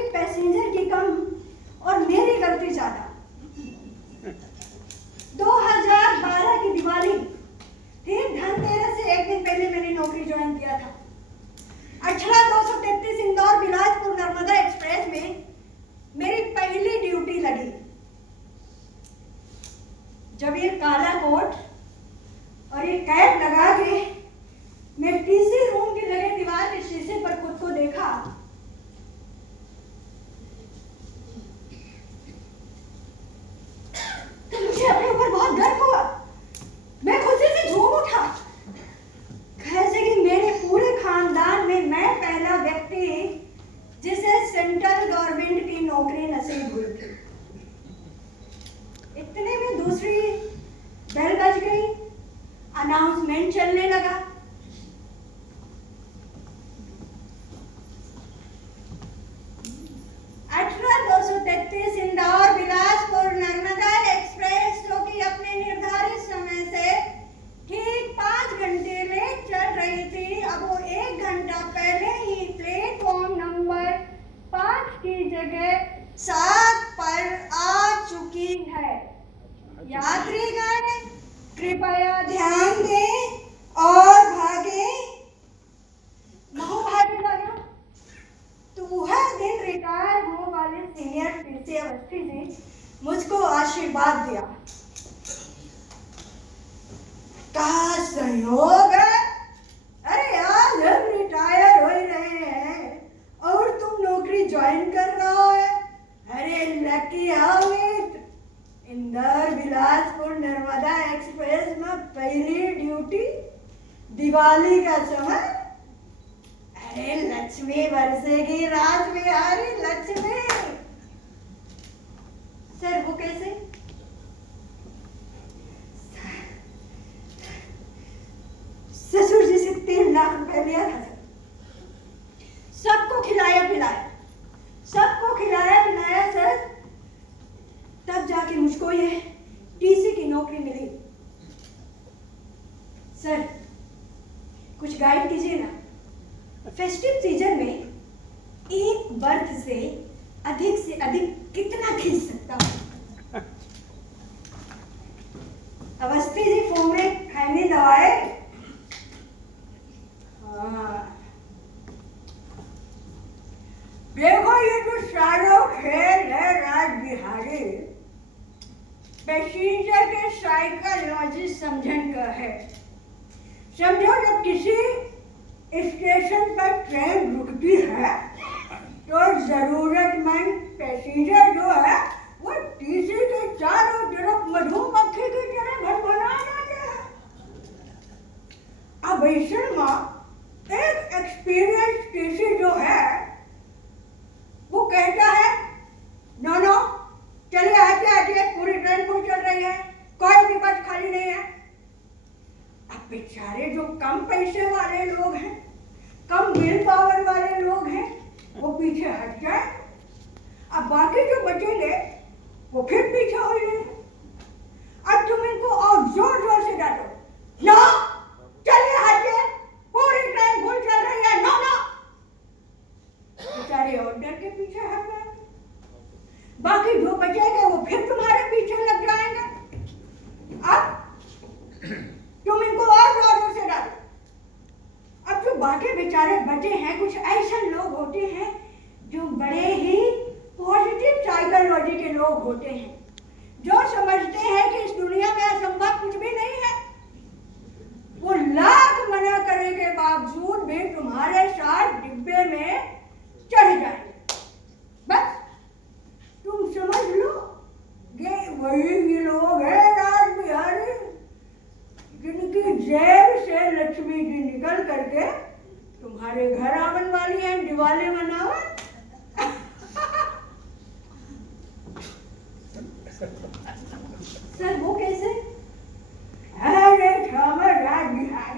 Traffic passenger की कम और मेरी गलती ज्यादा। 2012 की दिवाली थी, धनतेरस से एक दिन पहले मैंने नौकरी ज्वाइन किया था। 18-233 इंदौर बिलासपुर नर्मदा एक्सप्रेस में मेरी पहली ड्यूटी लगी। जब ये काला कोट और ये कैप लगा के मैं टीसी रूम के लगे दीवार के शीशे पर खुद को देखा तो मुझे अपने ऊपर बहुत गर्व हुआ। मैं खुशी से झूम उठा, कैसे कि मेरे पूरे खानदान में मैं पहला व्यक्ति जिसे सेंट्रल गवर्नमेंट की नौकरी नसीब हुई थी। इतने में दूसरी बेल बज गई, अनाउंसमेंट चलने लगा। इंदौर बिलासपुर नर्मदा एक्सप्रेस जो कि अपने निर्धारित समय से ठीक 5 घंटे लेट चल रही थी, अब वो 1 घंटा पहले ही प्लेटफॉर्म नंबर 5 की जगह 7 पर आ चुकी है। यात्रीगण कृपया ध्यान दें और भागे। भागे लगा तो वह दिन रिटायर होने वाले सीनियर टीसी अवस्थी ने मुझको आशीर्वाद दिया। कहा संयोग है, अरे आज हम रिटायर हो ही रहे हैं और तुम नौकरी ज्वाइन कर रहा है। अरे लकी हामिद, इंदौर बिलासपुर नर्मदा एक्सप्रेस में पहली ड्यूटी, दिवाली का समय। अरे लक्ष्मी बरसेगी राज बिहारी लक्ष्मी। सर वो कैसे? ससुर जी से 3 लाख रुपए लिया था सर। सबको खिलाया पिलाया सर, तब जाके मुझको ये टीसी की नौकरी मिली। सर कुछ गाइड कीजिए ना, फेस्टिव सीजन में एक बर्थ से अधिक कितना खींच सकता हूँ? अवस्थी जी फोन में खैनी दवाए। हाँ देखो, ये जो सारा खेल है राज बिहारी, पैसेंजर के साइकोलॉजी समझन का है। समझो जब किसी स्टेशन पर ट्रेन रुकती है तो जरूरतमंद पैसेंजर जो है वो टीसी के चारों तरफ मधुमक्खी की तरह भड़बड़ा जाते हैं। अब ऐसे में एक एक्सपीरियंस टीसी जो है वो कहता है नो चलिए आते पूरी ट्रेन फुल चल रही है, कोई भी बस खाली नहीं है। अब बेचारे जो कम पैसे वाले लोग हैं, कम विल पावर वाले लोग हैं, वो पीछे हट जाए। अब बाकी जो बचेंगे वो फिर पीछे हो जाए। अब तुम इनको और जोर से डांटो, नो चलिए हटिए, पूरी ट्रेन फुल चल रही है, नो बेचारे ऑर्डर के पीछे हट जाएंगे। बाकी जो बचेंगे वो फिर तुम्हारे पीछे लग जाएंगे। अब तुम इनको और जोर से डालो। अब जो बाकी बेचारे बचे हैं, कुछ ऐसे लोग होते हैं जो बड़े ही पॉजिटिव साइकोलॉजी के लोग होते हैं, जो समझते हैं कि इस दुनिया में असंभव कुछ भी नहीं है। वो लाख मना करने के बावजूद भी तुम्हारे साथ डिब्बे में चढ़ जाएंगे। बस तुम समझ लो, ये वही लोग हैं राज बिहारी, जिनकी जेब से लक्ष्मी जी निकल करके तुम्हारे घर आवन वाली है। दिवाली मनाओ। सर वो कैसे? अरे राज बिहारी